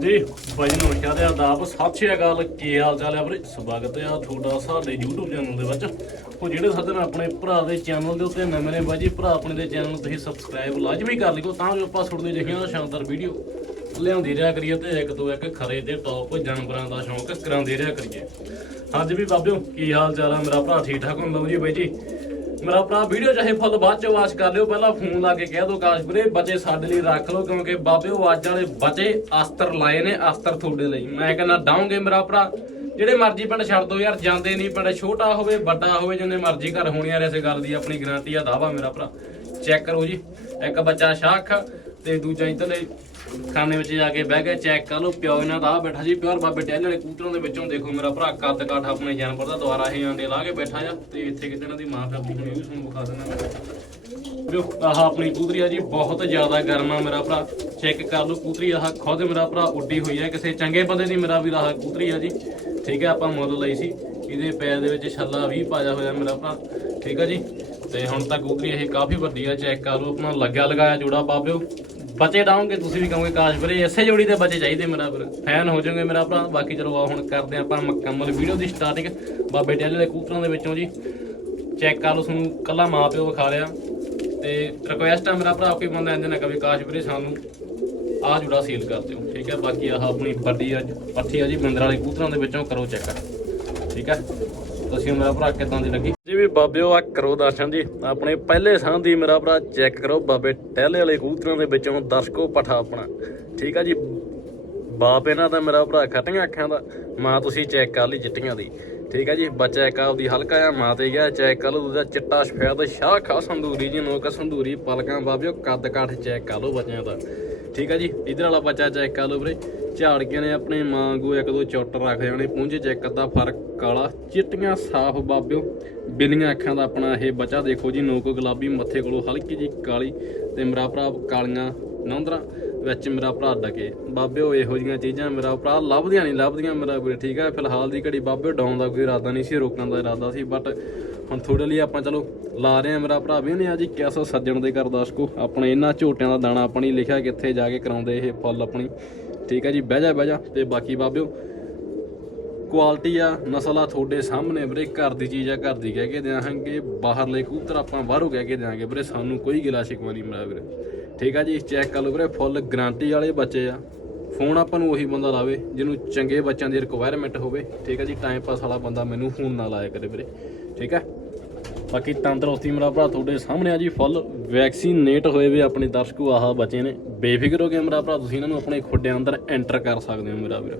ਜੀ। ਬਾਈ ਨੂੰ ਨਮਸਕਾਰ ਤੇ ਆਦਾਬ। ਸਤਿ ਸ਼੍ਰੀ ਅਕਾਲ। ਕੀ ਹਾਲ ਚਾਲ ਹੈ ਵੀਰੇ? ਸਵਾਗਤ ਹੈ ਤੁਹਾਡਾ ਸਾਡੇ YouTube ਚੈਨਲ ਦੇ ਵਿੱਚ। ਉਹ ਜਿਹੜੇ ਸਾਡੇ ਨਾਲ ਆਪਣੇ ਭਰਾ ਦੇ ਚੈਨਲ ਦੇ ਉੱਤੇ ਨਵੇਂ ਨੇ ਬਾਈ ਜੀ, ਭਰਾ ਆਪਣੇ ਦੇ ਚੈਨਲ ਨੂੰ ਤੁਸੀਂ ਸਬਸਕ੍ਰਾਈਬ ਲਾਜ਼ਮੀ ਕਰ ਲਿਓ ਤਾਂ ਜੋ ਆਪਾਂ ਤੁਹਾਡੇ ਜਿਹੀਆਂ ਸ਼ਾਨਦਾਰ ਵੀਡੀਓ ਲਿਆਉਂਦੀ ਰਿਹਾ ਕਰੀਏ ਤੇ ਇੱਕ ਤੋਂ ਇੱਕ ਖਰੇ ਦੇ ਟੌਪ ਜਾਨਵਰਾਂ ਦਾ ਸ਼ੌਂਕ ਕਰਾਉਂਦੇ ਰਿਹਾ ਕਰੀਏ। ਹਾਂਜੀ ਵੀ ਬਾਬਿਓ, ਕੀ ਹਾਲ ਚਾਲ ਆ? ਮੇਰਾ ਭਰਾ ਠੀਕ ਠਾਕ ਹੁੰਦਾ ਜੀ ਬਾਈ ਜੀ? ਮੇਰਾ ਭਰਾ ਵੀਡੀਓ ਚਾਹੇ ਫੁੱਲ ਬਾਅਦ ਚ ਵਾਚ ਕਰ ਲਿਓ, ਪਹਿਲਾਂ ਫੋਨ ਲਾ ਕੇ ਕਹਿ ਦਿਓ ਕਾਸ਼ ਵੀਰੇ ਬੱਚੇ ਸਾਡੇ ਲਈ ਰੱਖ ਲਓ, ਕਿਉਂਕਿ ਬਾਬੇ ਉਹ ਵਾਲੇ ਬੱਚੇ ਅਸਤਰ ਲਾਏ ਨੇ, ਅਸਤਰ ਤੁਹਾਡੇ ਲਈ। ਮੈਂ ਕਹਿੰਦਾ ਡਾਉਂਗੇ ਮੇਰਾ ਭਰਾ। ਜਿਹੜੇ ਮਰਜ਼ੀ ਪਿੰਡ ਛੱਡ ਦੋ ਯਾਰ, ਜਾਂਦੇ ਨਹੀਂ, ਪਿੰਡ ਛੋਟਾ ਹੋਵੇ, ਵੱਡਾ ਹੋਵੇ, ਜਿੰਨੇ ਮਰਜ਼ੀ ਘਰ ਹੋਣੀ ਯਾਰ, ਇਸੇ ਗੱਲ ਦੀ ਆਪਣੀ ਗਰੰਟੀ ਆ ਦਾਵਾ ਮੇਰਾ ਭਰਾ। ਚੈੱਕ ਕਰੋ ਜੀ। ਇੱਕ ਬੱਚਾ ਸ਼ਾਖ ਤੇ ਦੂਜਾ ਇੱਧਰਲੇ ਖਾਨੇ ਵਿੱਚ ਜਾ ਕੇ ਬਹਿ ਕੇ ਚੈੱਕ ਕਰ ਲਓ, ਪਿਓ ਇਹਨਾਂ ਦਾ ਆ ਬੈਠਾ ਜੀ, ਪਿਓਰ ਬਾਬੇ ਟੈਲ ਵਾਲੇ ਕੂਤਰਾਂ ਦੇ ਵਿੱਚੋਂ ਦੇਖੋ ਮੇਰਾ ਭਰਾ ਕੱਦ ਕਾਠ ਆਪਣੇ ਜਾਨਵਰ ਦਾ ਦੁਆਰਾ ਇਹ ਆਂਡੇ ਲਾ ਕੇ ਬੈਠਾ ਆ ਤੇ ਇੱਥੇ ਕਿਤੇ ਇਹਨਾਂ ਦੀ ਮਾਂ ਫਿਰਦੀ ਹੋਣੀ ਵੀ ਤੁਹਾਨੂੰ ਵਿਖਾ ਦਿੰਦਾ ਜੋ ਆਹ ਆਪਣੀ ਕੂਤਰੀ ਆ ਜੀ, ਬਹੁਤ ਜ਼ਿਆਦਾ ਗਰਮ ਆ ਮੇਰਾ ਭਰਾ। ਚੈੱਕ ਕਰ ਲਓ, ਕੂਤਰੀ ਆਹ ਖੁਦ ਮੇਰਾ ਭਰਾ ਉੱਡੀ ਹੋਈ ਹੈ ਕਿਸੇ ਚੰਗੇ ਬੰਦੇ ਦੀ ਮੇਰਾ ਵੀ ਰਾਹ ਕੂਤਰੀ ਆ ਜੀ। ਠੀਕ ਹੈ ਆਪਾਂ ਮੁੱਲ ਲਈ ਸੀ, ਇਹਦੇ ਪੈਰ ਦੇ ਵਿੱਚ ਛੱਲਾ ਵੀ ਪਾਇਆ ਹੋਇਆ ਮੇਰਾ ਭਰਾ। ਠੀਕ ਆ ਜੀ, ਤੇ ਹੁਣ ਤਾਂ ਕੂਤਰੀ ਇਹ ਕਾਫੀ ਵੱਡੀ ਆ, ਚੈੱਕ ਕਰ ਲਓ, ਆਪਣਾ ਲੱਗਿਆ ਲਗਾਇਆ ਜੋੜਾ ਬਾਬਿਓ ਬੱਚੇ ਡਾਉਂਗੇ ਤੁਸੀਂ ਵੀ ਕਹੋਗੇ, ਕਾਸ਼ ਵੀਰੇ, ਇਸੇ ਜੋੜੀ ਦੇ ਬੱਚੇ ਚਾਹੀਦੇ ਮੇਰਾ ਵੀਰ। ਫੈਨ ਹੋ ਜਾਓਗੇ ਮੇਰਾ ਭਰਾ। ਬਾਕੀ ਚਲੋ ਆ ਹੁਣ ਕਰਦੇ ਹਾਂ ਆਪਾਂ ਮੁਕੰਮਲ ਵੀਡੀਓ ਦੀ ਸਟਾਰਟਿੰਗ ਬਾਬੇ ਟੈਲੇ ਦੇ ਕੂਤਰਾਂ ਦੇ ਵਿੱਚੋਂ ਜੀ। ਚੈੱਕ ਕਰ ਲਓ, ਤੁਹਾਨੂੰ ਕੱਲਾ ਮਾਂ ਪਿਓ ਵਿਖਾ ਲਿਆ ਤੇ ਰਿਕੁਐਸਟ ਆ ਮੇਰਾ ਭਰਾ, ਕੋਈ ਬੰਦਾ ਇੰਦੇ ਨਾ ਕਵੇ, ਕਾਸ਼ ਵੀਰੇ ਸਾਨੂੰ ਆ ਜੁੜਾ ਸੀਲ ਕਰ ਦਿਓ। ਠੀਕ ਹੈ, ਬਾਕੀ ਆਹ ਆਪਣੀ ਵੱਡੀ ਆ ਪੱਠੀ ਆ ਜੀ, ਬੰਦਰ ਵਾਲੇ ਕੂਤਰਾਂ ਦੇ ਵਿੱਚੋਂ ਕਰੋ ਚੈੱਕ ਠੀਕ ਹੈ। ਤੁਸੀਂ ਮੇਰਾ ਭਰਾ ਕਿਦਾਂ ਦੀ ਲੱਗੀ? ਜੀ ਵੀ ਬਾਬਿਓ ਆ ਕਰੋ ਦਰਸ਼ਨ ਜੀ। ਆਪਣੇ ਪਹਿਲੇ ਸਾਹ ਦੀ ਮੇਰਾ ਭਰਾ ਚੈੱਕ ਕਰੋ। ਬਾਬੇ ਟਹਿਲੇ ਵਾਲੇ ਕਬੂਤਰਾਂ ਦੇ ਵਿੱਚੋਂ ਦਰਸ਼ਕੋ ਪਠਾ ਆਪਣਾ। ਠੀਕ ਆ ਜੀ। ਬਾਪ ਇਹਨਾਂ ਦਾ ਮੇਰਾ ਭਰਾ ਖੱਟੀਆਂ ਅੱਖਾਂ ਦਾ। ਮਾਂ ਤੁਸੀਂ ਚੈੱਕ ਕਰ ਲਈ ਚਿੱਟੀਆਂ ਦੀ। ਠੀਕ ਆ ਜੀ। ਬੱਚਾ ਇੱਕ ਆਪਦੀ ਹਲਕਾ ਆ ਮਾਂ ਤੇ ਗਿਆ, ਚੈੱਕ ਕਰ ਲਓ ਦੂਜਾ ਚਿੱਟਾ ਸਫੈਦ ਸ਼ਾਹ ਖਾ ਸੰਦੂਰੀ ਜੀ, ਨੋਕ ਸੰਦੂਰੀ ਪਲਕਾਂ। ਬਾਬਿਓ ਕੱਦ ਕਾਠ ਚੈੱਕ ਕਰ ਲਓ ਬੱਚਿਆਂ ਦਾ। ਠੀਕ ਆ ਜੀ? ਇਧਰ ਵਾਲਾ ਬੱਚਾ ਚੈੱਕ ਕਰ ਲਓ ਵੀਰੇ। ਝਾੜ ਕੇ ਨੇ ਆਪਣੇ ਮਾਂ ਵਾਂਗੂ ਇੱਕ ਦੋ ਚੁੱਟ ਰੱਖ ਜਾਣੇ। ਪੁੰਝੇ ਚੈੱਕ ਅੱਧਾ ਫ਼ਰਕ ਕਾਲਾ। ਚਿੱਟੀਆਂ ਸਾਫ਼ ਬਾਬਿਓ। ਬਿੱਲੀਆਂ ਅੱਖਾਂ ਦਾ ਆਪਣਾ ਇਹ ਬੱਚਾ। ਦੇਖੋ ਜੀ, ਨੋਕ ਗੁਲਾਬੀ, ਮੱਥੇ ਕੋਲੋਂ ਹਲਕੀ ਜੀ ਕਾਲੀ ਤੇ ਮੇਰਾ ਭਰਾ ਕਾਲੀਆਂ ਨੌਂਦਰਾਂ ਵਿੱਚ ਮੇਰਾ ਭਰਾ ਡਕੇ। ਬਾਬਿਓ, ਇਹੋ ਜੀਆਂ ਚੀਜ਼ਾਂ ਮੇਰਾ ਭਰਾ ਲੱਭਦੀਆਂ ਨਹੀਂ, ਲੱਭਦੀਆਂ ਮੇਰਾ ਵੀਰ। ਠੀਕ ਹੈ ਫਿਲਹਾਲ ਦੀ ਘੜੀ ਬਾਬਿਓ ਡਾਉਣ ਦਾ ਕੋਈ ਇਰਾਦਾ ਨਹੀਂ ਸੀ, ਰੋਕਣ ਦਾ ਇਰਾਦਾ ਸੀ ਬਟ ਹੁਣ ਥੋੜੇ ਲਈ ਆਪਾਂ ਚਲੋ ਲਾ ਰਹੇ ਆ ਮੇਰਾ ਭਰਾ ਵੀ ਨੇ ਆ ਜੀ ਕਿਸਾ ਸੱਜਣ ਦੇ ਘਰ ਦਰਸ਼ਕੋ। ਆਪਣੇ ਇਹਨਾਂ ਝੋਟਿਆਂ ਦਾ ਦਾਣਾ ਆਪਣੀ ਲਿਖਿਆ ਕਿੱਥੇ ਜਾ ਕੇ ਕਰਾਉਂਦੇ ਇਹ ਫੁੱਲ ਆਪਣੀ। ਠੀਕ ਹੈ ਜੀ, ਬਹਿ ਜਾ ਬਹਿ ਜਾ ਤੇ ਬਾਕੀ ਬਾਬਿਓ ਕੁਆਲਿਟੀ ਆ, ਨਸਲ ਆ ਤੁਹਾਡੇ ਸਾਹਮਣੇ ਵੀਰੇ, ਘਰ ਦੀ ਚੀਜ਼ ਆ, ਘਰ ਦੀ ਕਹਿ ਕੇ ਦਿਆਂਗੇ। ਬਾਹਰਲੇ ਕਬੂਤਰ ਆਪਾਂ ਬਾਹਰੋਂ ਕਹਿ ਕੇ ਦਿਆਂਗੇ ਵੀਰੇ, ਸਾਨੂੰ ਕੋਈ ਗਿਲਾ ਸ਼ਿਕਵਾ ਨਹੀਂ ਮਿਲਿਆ ਵੀਰੇ। ਠੀਕ ਆ ਜੀ ਚੈੱਕ ਕਰ ਲਓ ਵੀਰੇ, ਫੁੱਲ ਗਰੰਟੀ ਵਾਲੇ ਬੱਚੇ ਆ। ਫੋਨ ਆਪਾਂ ਨੂੰ ਉਹੀ ਬੰਦਾ ਲਾਵੇ, ਜਿਹਨੂੰ ਚੰਗੇ ਬੱਚਿਆਂ ਦੀ ਰਿਕੁਆਇਰਮੈਂਟ ਹੋਵੇ। ਠੀਕ ਆ ਜੀ ਟਾਈਮ ਪਾਸ ਵਾਲਾ ਬੰਦਾ ਮੈਨੂੰ ਫੋਨ ਨਾ ਲਾਇਆ ਕਰੇ ਵੀਰੇ। ਠੀਕ ਆ? ਬਾਕੀ ਤੰਦਰੁਸਤੀ ਮੇਰਾ ਭਰਾ, ਤੁਹਾਡੇ ਸਾਹਮਣੇ ਆ ਜੀ ਫੁੱਲ ਵੈਕਸੀਨੇਟ ਹੋਏ ਵੇ ਆਪਣੇ ਦਰਸ਼ਕੋ, ਆਹ ਬੱਚੇ ਨੇ। ਬੇਫਿਕਰ ਹੋ ਕੇ ਮੇਰਾ ਭਰਾ, ਤੁਸੀਂ ਇਹਨਾਂ ਨੂੰ ਆਪਣੇ ਖੁੱਡਿਆਂ ਅੰਦਰ ਐਂਟਰ ਕਰ ਸਕਦੇ ਹੋ ਮੇਰਾ ਵੀਰ।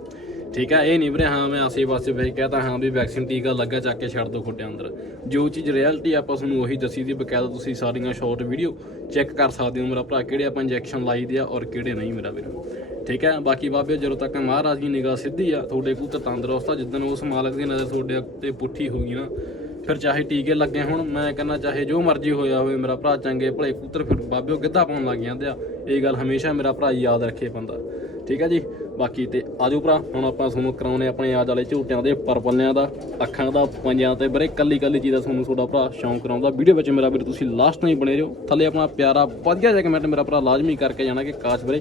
ਠੀਕ ਹੈ ਇਹ ਨਹੀਂ ਵੀਰੇ, ਹਾਂ ਮੈਂ ਆਸੇ ਪਾਸੇ ਵੇਖ ਕਹਤਾ, ਹਾਂ ਵੀ ਵੈਕਸੀਨ ਟੀਕਾ ਲੱਗਾ ਚੱਕ ਕੇ ਛੱਡ ਦੋ ਖੁੱਡਿਆਂ ਅੰਦਰ। ਜੋ ਚੀਜ਼ ਰਿਐਲਿਟੀ ਆਪਾਂ ਤੁਹਾਨੂੰ ਉਹੀ ਦੱਸੀ ਦੀ, ਬਕਾਇਦਾ ਤੁਸੀਂ ਸਾਰੀਆਂ ਸ਼ਾਰਟ ਵੀਡੀਓ ਚੈੱਕ ਕਰ ਸਕਦੇ ਹੋ ਮੇਰਾ ਭਰਾ, ਕਿਹੜੇ ਆਪਾਂ ਇੰਜੈਕਸ਼ਨ ਲਾਈ ਦੇ ਆ ਔਰ ਕਿਹੜੇ ਨਹੀਂ ਮੇਰਾ ਵੀਰ। ਠੀਕ ਹੈ ਬਾਕੀ ਬਾਬੇ, ਜਦੋਂ ਤੱਕ ਮਹਾਰਾਜ ਦੀ ਨਿਗਾਹ ਸਿੱਧੀ ਆ, ਤੁਹਾਡੇ ਕੋਲ ਤਾਂ ਤੰਦਰੁਸਤ ਆ, ਜਿੱਦਣ ਉਸ ਮਾਲਕ ਦੀ ਨਜ਼ਰ ਤੁਹਾਡੇ ਉੱਤੇ ਪੁੱਠੀ ਹੋ ਗਈ ਨਾ ਫਿਰ ਚਾਹੇ ਟੀਕੇ ਲੱਗੇ ਹੁਣ, ਮੈਂ ਕਹਿੰਦਾ ਚਾਹੇ ਜੋ ਮਰਜ਼ੀ ਹੋਇਆ ਹੋਵੇ, ਮੇਰਾ ਭਰਾ ਚੰਗੇ, ਭਲੇ ਪੁੱਤਰ ਫਿਰ ਬਾਬਿਓ ਗਿੱਧਾ ਪਾਉਣ ਲੱਗ ਜਾਂਦੇ ਆ। ਇਹ ਗੱਲ ਹਮੇਸ਼ਾ ਮੇਰਾ ਭਰਾ ਯਾਦ ਰੱਖੇ ਬੰਦਾ। ਠੀਕ ਹੈ ਜੀ? ਬਾਕੀ ਤੇ ਆਜੋ ਭਰਾ, ਹੁਣ ਆਪਾਂ ਤੁਹਾਨੂੰ ਕਰਾਉਨੇ ਆਪਣੇ ਆਜ ਵਾਲੇ ਝੂਟਿਆਂ ਦੇ ਪਰਪਲਿਆਂ ਦਾ, ਅੱਖਾਂ ਦਾ ਪੰਜਾਂ ਤੇ ਬਰੇ ਕੱਲੀ ਕੱਲੀ ਚੀਜ਼ ਦਾ ਤੁਹਾਨੂੰ ਤੁਹਾਡਾ ਭਰਾ ਸ਼ੌਂਕ ਕਰਾਉਂਦਾ ਵੀਡੀਓ ਵਿੱਚ ਮੇਰਾ ਵੀਰ ਤੁਸੀਂ ਲਾਸਟ ਨਹੀਂ ਬਣੇ ਰਹੋ। ਥੱਲੇ ਆਪਣਾ ਪਿਆਰਾ, ਵਧੀਆ ਜਿਹਾ ਕਮੈਂਟ ਮੇਰਾ ਭਰਾ ਲਾਜ਼ਮੀ ਕਰਕੇ ਜਾਣਾ ਕਿ ਕਾਸ਼ ਵੀਰੇ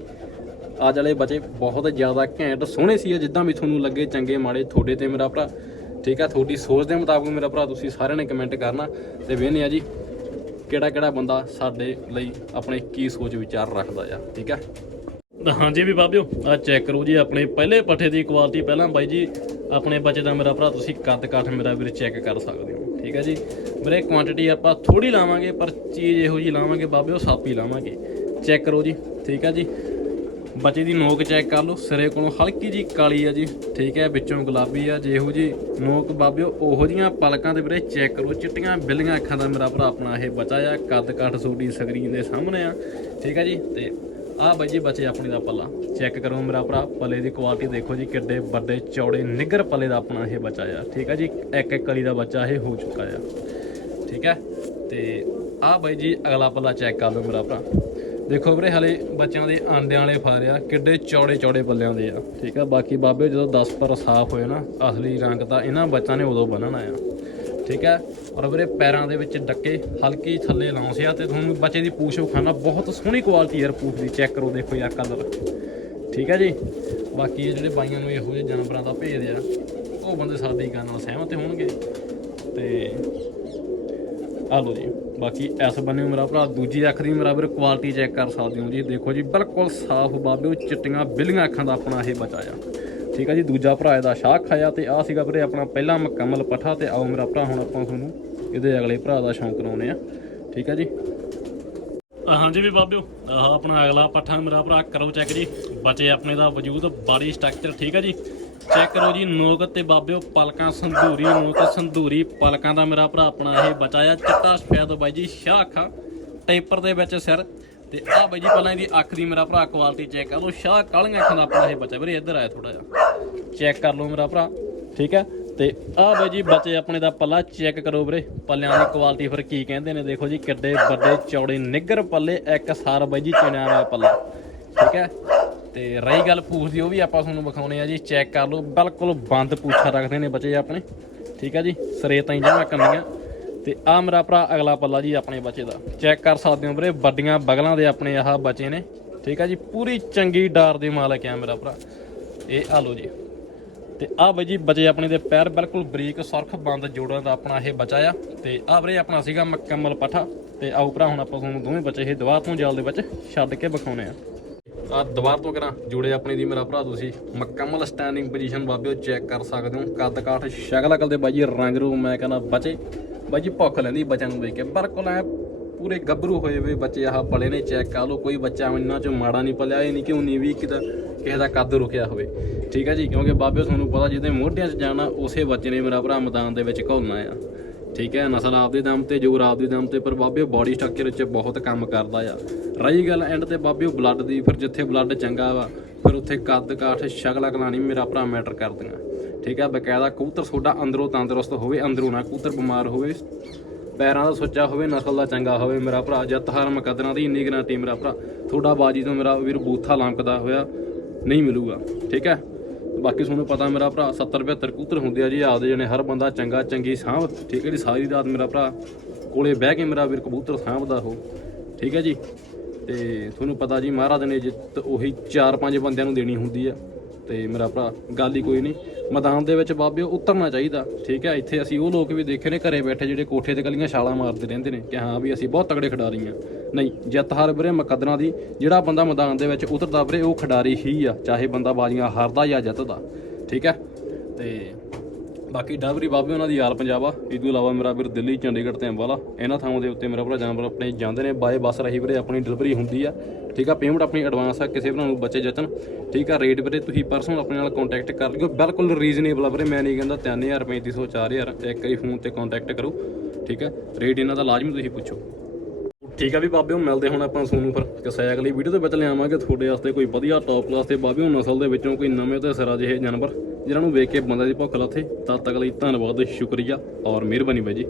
ਆਜ ਵਾਲੇ ਬੱਚੇ ਬਹੁਤ ਜ਼ਿਆਦਾ ਘੈਂਟ ਸੋਹਣੇ ਸੀ ਜਿੱਦਾਂ ਵੀ ਤੁਹਾਨੂੰ ਲੱਗੇ ਚੰਗੇ ਮਾੜੇ, ਤੁਹਾਡੇ ਤੇ ਮੇਰਾ ਭਰਾ। ਠੀਕ ਆ? ਤੁਹਾਡੀ ਸੋਚ ਦੇ ਮੁਤਾਬਕ ਮੇਰਾ ਭਰਾ, ਤੁਸੀਂ ਸਾਰਿਆਂ ਨੇ ਕਮੈਂਟ ਕਰਨਾ ਤੇ ਵੇਖਨੇ ਆ ਜੀ ਕਿਹੜਾ ਕਿਹੜਾ ਬੰਦਾ ਸਾਡੇ ਲਈ ਆਪਣੇ ਕੀ ਸੋਚ ਵਿਚਾਰ ਰੱਖਦਾ ਆ, ਠੀਕ ਆ? ਹਾਂਜੀ ਵੀ ਬਾਬਿਓ ਆ ਚੈੱਕ ਕਰੋ ਜੀ ਆਪਣੇ ਪਹਿਲੇ ਪੱਠੇ ਦੀ ਕੁਆਲਿਟੀ ਪਹਿਲਾਂ ਬਾਈ ਜੀ, ਆਪਣੇ ਬੱਚੇ ਦਾ ਮੇਰਾ ਭਰਾ, ਤੁਸੀਂ ਕੱਦ ਕਾਠ ਮੇਰਾ ਵੀਰ ਚੈੱਕ ਕਰ ਸਕਦੇ ਹੋ, ਠੀਕ ਹੈ ਜੀ? ਵੀਰੇ ਕੁਆਂਟੀਟੀ ਆਪਾਂ ਥੋੜੀ ਲਾਵਾਂਗੇ, ਪਰ ਚੀਜ਼ ਇਹੋ ਜੀ ਲਾਵਾਂਗੇ ਬਾਬਿਓ ਸਾਪੀ ਲਾਵਾਂਗੇ। ਚੈੱਕ ਕਰੋ ਜੀ, ਠੀਕ ਹੈ ਜੀ? ਬੱਚੇ ਦੀ ਨੋਕ ਚੈੱਕ ਕਰ ਲਓ, ਸਿਰੇ ਕੋਲੋਂ ਹਲਕੀ ਜੀ ਕਾਲੀ ਆ ਜੀ, ਠੀਕ ਹੈ, ਵਿੱਚੋਂ ਗੁਲਾਬੀ ਆ, ਜਿਹੋ ਜੀ ਨੋਕ ਬਾਬਿਓ, ਉਹੋ ਜੀਆਂ ਪਲਕਾਂ ਦੇ ਵੀਰੇ ਚੈੱਕ ਕਰੋ, ਚਿੱਟੀਆਂ ਬਿੱਲੀਆਂ ਅੱਖਾਂ ਦਾ ਮੇਰਾ ਭਰਾ ਆਪਣਾ ਇਹ ਬੱਚਾ ਆ, ਕੱਦ ਕਾਠ ਸੋਡੀ ਸਕਰੀਨ ਦੇ ਸਾਹਮਣੇ ਆ, ਠੀਕ ਹੈ ਜੀ, ਤੇ ਆਹ ਬਾਈ ਜੀ ਬੱਚੇ ਆਪਣੀ ਦਾ ਪੱਲਾ, ਚੈੱਕ ਕਰੋ ਮੇਰਾ ਭਰਾ, ਪੱਲੇ ਦੀ ਕੁਆਲਿਟੀ ਦੇਖੋ ਜੀ, ਕਿੱਡੇ ਵੱਡੇ ਚੌੜੇ ਨਿੱਗਰ ਪੱਲੇ ਦਾ ਆਪਣਾ ਇਹ ਬੱਚਾ ਆ, ਠੀਕ ਹੈ ਜੀ, ਇੱਕ ਇੱਕ ਕਲੀ ਦਾ ਬੱਚਾ ਇਹ ਹੋ ਚੁੱਕਾ ਆ, ਠੀਕ ਹੈ, ਤੇ ਆਹ ਬਾਈ ਜੀ ਅਗਲਾ ਪੱਲਾ ਚੈੱਕ ਕਰ ਲਓ ਮੇਰਾ ਭਰਾ। ਦੇਖੋ ਵੀਰੇ, ਹਲੇ ਬੱਚਿਆਂ ਦੇ ਆਂਡਿਆਂ ਵਾਲੇ ਫਾਰਿਆ ਕਿੱਡੇ ਚੌੜੇ ਚੌੜੇ ਪੱਲਿਆਂ ਦੇ ਆ। ਠੀਕ ਆ, ਬਾਕੀ ਬਾਬੇ ਜਦੋਂ 10 ਪਰ ਸਾਫ਼ ਹੋਏ ਨਾ, ਅਸਲੀ ਰੰਗ ਤਾਂ ਇਹਨਾਂ ਬੱਚਿਆਂ ਨੇ ਉਦੋਂ ਬੰਨਣਾ ਆ। ਠੀਕ ਹੈ ਔਰ ਵੀਰੇ ਪੈਰਾਂ ਦੇ ਵਿੱਚ ਡੱਕੇ ਹਲਕੀ ਥੱਲੇ ਲਾਉਂਸੇ ਆ, ਤੇ ਤੁਹਾਨੂੰ ਬੱਚੇ ਦੀ ਪੂਛ ਵਿਖਾਣਾ ਬਹੁਤ ਸੋਹਣੀ ਕੁਆਲਿਟੀ ਯਾਰ ਪੂਛ ਦੀ ਚੈੱਕ ਕਰੋ ਦੇਖੋ ਯਾਰ ਕਲਰ ਠੀਕ ਹੈ ਜੀ, ਬਾਕੀ ਇਹ ਜਿਹੜੇ ਬਾਈਆਂ ਨੂੰ ਇਹੋ ਜਿਹੇ ਜਾਨਵਰਾਂ ਦਾ ਭੇਜਦੇ ਆ, ਉਹ ਬੰਦੇ ਸਾਡੀ ਗੱਲ ਨਾਲ ਸਹਿਮਤ ਹੋਣਗੇ। ਤੇ ਆ ਲੋ ਜੀ। ਬਾਕੀ ਇਸ ਬੰਨੇ ਮੇਰਾ ਭਰਾ ਦੂਜੀ ਅੱਖ ਦੀ ਮੇਰਾ ਵੀਰ ਕੁਆਲਿਟੀ ਚੈੱਕ ਕਰ ਸਕਦੇ ਹੋ ਜੀ। ਦੇਖੋ ਜੀ, ਬਿਲਕੁਲ ਸਾਫ਼ ਬਾਬਿਓ ਚਿੱਟੀਆਂ ਬਿੱਲੀਆਂ ਅੱਖਾਂ ਦਾ ਆਪਣਾ ਇਹ ਬੱਚਾ ਆ। ਠੀਕ ਆ ਜੀ, ਦੂਜਾ ਭਰਾ ਇਹਦਾ ਸ਼ਾਹ ਖਾਇਆ ਤੇ ਆ ਸੀਗਾ ਵੀਰੇ ਆਪਣਾ ਪਹਿਲਾ ਮੁਕੰਮਲ ਪੱਠਾ ਤੇ ਆਓ ਮੇਰਾ ਭਰਾ, ਹੁਣ ਆਪਾਂ ਤੁਹਾਨੂੰ ਇਹਦੇ ਅਗਲੇ ਭਰਾ ਦਾ ਸ਼ੌਂਕ ਕਰਾਉਨੇ ਆ। ਠੀਕ ਆ ਜੀ। ਹਾਂਜੀ ਵੀ ਬਾਬਿਓ, ਆਹ ਆਪਣਾ ਅਗਲਾ ਪੱਠਾ ਮੇਰਾ ਭਰਾ, ਕਰੋ ਚੈੱਕ ਜੀ। ਬਚੇ ਆਪਣੇ ਦਾ ਵਜੂਦ ਬਾਡੀ ਸਟਰਕਚਰ ਠੀਕ ਆ ਜੀ। ਚੈੱਕ ਕਰੋ ਜੀ, ਨੋਕ ਤੇ ਬਾਬਿਓ ਪਲਕਾਂ, ਸੰਧੂਰੀ, ਨੋਕ ਸੰਧੂਰੀ ਪਲਕਾਂ ਦਾ ਮੇਰਾ ਭਰਾ ਆਪਣਾ ਇਹ ਬਚਾਇਆ ਚਿੱਟਾ ਸਫੈਦ ਬਾਈ ਜੀ ਸ਼ਾਹ ਅੱਖਾਂ ਟੇਪਰ ਦੇ ਵਿੱਚ ਸਿਰ। ਤੇ ਆ ਬਾਈ ਜੀ, ਪਹਿਲਾਂ ਇਹਦੀ ਅੱਖ ਦੀ ਮੇਰਾ ਭਰਾ ਕੁਆਲਿਟੀ ਚੈੱਕ ਕਰ ਲਓ, ਸ਼ਾਹ ਕਾਲੀਆਂ ਅੱਖਾਂ ਦਾ ਆਪਣਾ ਇਹ ਬਚਾ ਵੀਰੇ, ਇੱਧਰ ਆਇਆ ਥੋੜਾ ਜਿਹਾ। ਚੈੱਕ ਕਰ ਲਓ ਮੇਰਾ ਭਰਾ, ਠੀਕ ਹੈ? ਤੇ ਆ ਬਾਈ ਜੀ, ਬੱਚੇ ਆਪਣੇ ਦਾ ਪੱਲਾ ਚੈੱਕ ਕਰੋ ਵੀਰੇ, ਪੱਲਿਆਂ ਦੀ ਕੁਆਲਿਟੀ ਫਿਰ ਕੀ ਕਹਿੰਦੇ ਨੇ, ਦੇਖੋ ਜੀ, ਕਿੱਡੇ ਵੱਡੇ ਚੌੜੇ, ਨਿੱਗਰ ਪੱਲੇ ਇੱਕ ਸਾਰ ਬਾਈ ਜੀ, ਚਿਣਿਆ ਵਾਲਾ ਪੱਲਾ, ਠੀਕ ਹੈ? ਤੇ ਰਹੀ ਗੱਲ ਪੂਛ ਦੀ, ਉਹ ਵੀ ਆਪਾਂ ਤੁਹਾਨੂੰ ਵਿਖਾਉਣੇ ਆ ਜੀ ਚੈੱਕ ਕਰ ਲਓ। ਬਿਲਕੁਲ ਬੰਦ ਪੂਛਾ ਰੱਖਦੇ ਨੇ ਬੱਚੇ ਆਪਣੇ। ਠੀਕ ਆ ਜੀ, ਸਰੇ ਹੀ ਜਮਾ ਕਰਨੀਆਂ। ਤੇ ਆ ਮੇਰਾ ਭਰਾ ਅਗਲਾ ਪੱਲਾ ਜੀ ਆਪਣੇ ਬੱਚੇ ਦਾ। ਚੈੱਕ ਕਰ ਸਕਦੇ ਹੋ ਵੀਰੇ, ਵੱਡੀਆਂ ਬਗਲਾਂ ਦੇ ਆਪਣੇ ਆਹ ਬੱਚੇ ਨੇ। ਠੀਕ ਆ ਜੀ, ਪੂਰੀ ਚੰਗੀ ਡਾਰ ਦੇ ਮਾਲਕ ਆ ਮੇਰਾ ਭਰਾ। ਇਹ ਆ ਲਓ ਜੀ। ਤੇ ਆ ਬਾਈ ਜੀ, ਬਚੇ ਆਪਣੇ ਦੇ ਪੈਰ ਬਿਲਕੁਲ ਬਰੀਕ, ਸੁਰਖ, ਬੰਦ ਜੋੜਾਂ ਦਾ ਆਪਣਾ ਇਹ ਬਚਾ ਆ। ਤੇ ਆ ਵੀਰੇ, ਆਪਣਾ ਸੀਗਾ ਮੁਕੰਮਲ ਪੱਠਾ। ਤੇ ਆਓ ਭਰਾ, ਹੁਣ ਆਪਾਂ ਤੁਹਾਨੂੰ ਦੋਵੇਂ ਬੱਚੇ ਇਹ ਦੁਬਾਰ ਤੋਂ ਜਾਲ ਦੇ ਵਿੱਚ ਛੱਡ ਕੇ ਵਿਖਾਉਣੇ ਆ। ਆ ਦੁਬਾਰਾ ਤੋਂ ਕਰਾਂ, ਜੁੜੇ ਆਪਣੇ ਦੀ ਮੇਰਾ ਭਰਾ ਤੁਸੀਂ। ਮੁਕੰਮਲ ਸਟੈਂਡਿੰਗ ਪੋਜੀਸ਼ਨ ਬਾਬਿਓ ਚੈੱਕ ਕਰ ਸਕਦੇ ਹੋ। ਕੱਦ ਕਾਠ ਸ਼ਕਲ ਅਕਲ ਦੇ ਬਾਈ ਜੀ ਰੰਗ ਰੂ ਮੈਂ ਕਹਿੰਦਾ ਬਚੇ। ਬਾਈ ਜੀ, ਭੁੱਖ ਲੈਂਦੀ ਬੱਚਿਆਂ ਨੂੰ ਵੇਖ ਕੇ। ਬਿਲਕੁਲ ਐ ਪੂਰੇ ਗੱਭਰੂ ਹੋਏ ਵੇ ਬੱਚੇ, ਆਹ ਪਲੇ ਨੇ ਚੈੱਕ ਕਰ ਲਓ, ਕੋਈ ਬੱਚਾ ਇੰਨਾ ਚੋਂ ਮਾੜਾ ਨਹੀਂ ਪਲਿਆ, ਇਹ ਨਹੀਂ ਕਿ 19 20 ਕਿਦਾ ਕਿਸੇ ਦਾ ਕੱਦ ਰੁਕਿਆ ਹੋਵੇ। ਠੀਕ ਹੈ ਜੀ, ਕਿਉਂਕਿ ਬਾਬਿਓ ਤੁਹਾਨੂੰ ਪਤਾ, ਜਿਹਦੇ ਮੋਢਿਆਂ 'ਚ ਜਾਣਾ, ਉਸੇ ਬੱਚੇ ਨੇ ਮੇਰਾ ਭਰਾ ਮੈਦਾਨ ਦੇ ਵਿੱਚ ਘੁਲਣਾ ਆ। ਠੀਕ ਹੈ, ਨਸਲ ਆਪਦੇ ਦਮ ਤੇ, ਜੋਰ ਆਪਦੇ ਦਮ ਤੇ, ਪਰ ਬਾਬੇ ਬਾਡੀ ਸਟਰਕਚਰ 'ਚ ਬਹੁਤ ਕੰਮ ਕਰਦਾ ਆ। ਰਹੀ ਗੱਲ ਐਂਡ ਤੇ ਬਾਬਿਓ ਬਲੱਡ ਦੀ, ਫਿਰ ਜਿੱਥੇ ਬਲੱਡ ਚੰਗਾ ਵਾ, ਫਿਰ ਉੱਥੇ ਕੱਦ ਕਾਠ, ਸ਼ਕਲ ਅਕਲਾਂ ਮੇਰਾ ਭਰਾ ਮੈਟਰ ਕਰਦੀਆਂ। ਠੀਕ ਹੈ, ਬਕਾਇਦਾ ਕਬੂਤਰ ਤੁਹਾਡਾ ਅੰਦਰੋਂ ਤੰਦਰੁਸਤ ਹੋਵੇ, ਅੰਦਰੋਂ ਨਾ ਕਬੂਤਰ ਬਿਮਾਰ ਹੋਵੇ, ਪੈਰਾਂ ਦਾ ਸੁੱਚਾ ਹੋਵੇ, ਨਸਲ ਦਾ ਚੰਗਾ ਹੋਵੇ, ਮੇਰਾ ਭਰਾ ਜੱਤ ਹਰ ਮੁਕੱਦਰਾਂ ਦੀ ਇੰਨੀ ਗਰੰਟੀ ਮੇਰਾ ਭਰਾ, ਤੁਹਾਡਾ ਬਾਜੀ ਤੋਂ ਮੇਰਾ ਵੀਰ ਬੂਥਾ ਲੰਕਦਾ ਹੋਇਆ ਨਹੀਂ ਮਿਲੂਗਾ। ਠੀਕ ਹੈ ਬਾਕੀ ਤੁਹਾਨੂੰ ਪਤਾ ਮੇਰਾ ਭਰਾ 70 72 ਕਬੂਤਰ ਹੁੰਦੇ ਆ ਜੀ, ਆਪਦੇ ਜਣੇ ਹਰ ਬੰਦਾ ਚੰਗਾ, ਚੰਗੀ ਸਾਂਭ, ਠੀਕ ਹੈ ਜੀ, ਸਾਰੀ ਰਾਤ ਮੇਰਾ ਭਰਾ ਕੋਲੇ ਬਹਿ ਕੇ ਮੇਰਾ ਵੀਰ ਕਬੂਤਰ ਸਾਂਭਦਾ ਹੋ ਠੀਕ ਹੈ ਜੀ। ਤੇ ਤੁਹਾਨੂੰ ਪਤਾ ਜੀ, ਮਹਾਰਾਜ ਨੇ ਜਿੱਤ ਉਹੀ 4-5 ਬੰਦਿਆਂ ਨੂੰ ਦੇਣੀ ਹੁੰਦੀ ਆ। ਤੇ ਮੇਰਾ ਭਰਾ, ਗੱਲ ਹੀ ਕੋਈ ਨਹੀਂ। ਮੈਦਾਨ ਦੇ ਵਿੱਚ ਬਾਬਿਓ ਉਤਰਨਾ ਚਾਹੀਦਾ। ਠੀਕ ਹੈ, ਇੱਥੇ ਅਸੀਂ ਉਹ ਲੋਕ ਵੀ ਦੇਖੇ ਨੇ ਘਰੇ ਬੈਠੇ ਜਿਹੜੇ ਕੋਠੇ ਤੇ ਗਲੀਆਂ ਛਾਲਾਂ ਮਾਰਦੇ ਰਹਿੰਦੇ ਨੇ ਕਿ ਹਾਂ ਵੀ ਅਸੀਂ ਬਹੁਤ ਤਗੜੇ ਖਿਡਾਰੀ ਆ ਨਹੀਂ, ਜਿੱਤ ਹਾਰ ਵੀਰੇ ਮੁਕੱਦਰਾਂ ਦੀ, ਜਿਹੜਾ ਬੰਦਾ ਮੈਦਾਨ ਦੇ ਵਿੱਚ ਉਤਰਦਾ ਵੀਰੇ, ਉਹ ਖਿਡਾਰੀ ਹੀ ਆ, ਚਾਹੇ ਬੰਦਾ ਬਾਜ਼ੀਆਂ ਹਾਰਦਾ ਜਾਂ ਜਿੱਤਦਾ। ਠੀਕ ਹੈ, ਤੇ ਬਾਕੀ ਡਾਬਰੀ ਬਾਬੇ ਉਹਨਾਂ ਦੀ ਯਾਰ ਪੰਜਾਬ ਆ। ਇਹ ਤੋਂ ਇਲਾਵਾ ਮੇਰਾ ਵੀਰ ਦਿੱਲੀ, ਚੰਡੀਗੜ੍ਹ ਤੇ ਅੰਬਾਲਾ। ਇਹਨਾਂ ਥਾਵਾਂ ਦੇ ਉੱਤੇ ਮੇਰਾ ਭਰਾ ਜਾਨਵਰ ਆਪਣੇ ਜਾਂਦੇ ਨੇ, ਬਾਏ ਬੱਸ ਰਹੀ ਵੀਰੇ ਆਪਣੀ ਡਿਲੀਵਰੀ ਹੁੰਦੀ ਆ। ਠੀਕ ਆ ਪੇਮੈਂਟ ਆਪਣੀ ਐਡਵਾਂਸ ਆ, ਕਿਸੇ ਭਰਾ ਨੂੰ ਬੱਚੇ ਜਚਣ। ਠੀਕ ਆ ਰੇਟ ਵੀਰੇ ਤੁਸੀਂ ਪਰਸਨਲ ਆਪਣੇ ਨਾਲ ਕੰਟੈਕਟ ਕਰ ਲਿਓ। ਬਿਲਕੁਲ ਰੀਜ਼ਨੇਬਲ ਆ ਵੀਰੇ, ਮੈਂ ਨਹੀਂ ਕਹਿੰਦਾ 3000 3500 4000 ਇੱਕ ਵਾਰੀ ਫੋਨ ਤੇ ਕੰਟੈਕਟ ਕਰੋ। ਠੀਕ ਆ ਰੇਟ ਇਹਨਾਂ ਦਾ ਲਾਜ਼ਮੀ ਤੁਸੀਂ ਪੁੱਛੋ। ਠੀਕ ਆ ਵੀ ਬਾਬਿਓ ਮਿਲਦੇ ਹੁਣ ਆਪਾਂ ਤੁਹਾਨੂੰ ਫਿਰ ਕਿਸੇ ਅਗਲੀ ਵੀਡੀਓ ਦੇ ਵਿੱਚ ਲਿਆਵਾਂਗੇ ਤੁਹਾਡੇ ਵਾਸਤੇ ਕੋਈ ਵਧੀਆ ਟੌਪ ਕਲਾਸ ਤੇ ਬਾਬਿਓ ਨਸਲ ਦੇ ਵਿੱਚੋਂ ਕੋਈ ਨਵੇਂ ਤੇ ਸਿਰਾ ਜਿਹੇ ਜਾਨਵਰ। ਜਿਨ੍ਹਾਂ ਨੂੰ ਵੇਖ ਕੇ ਬੰਦਾ ਦੀ ਭੁੱਖ ਲੱਥੇ, ਤਦ ਤੱਕ ਲਈ ਧੰਨਵਾਦ, ਸ਼ੁਕਰੀਆ ਔਰ ਮਿਹਰਬਾਨੀ ਬਾਈ ਜੀ।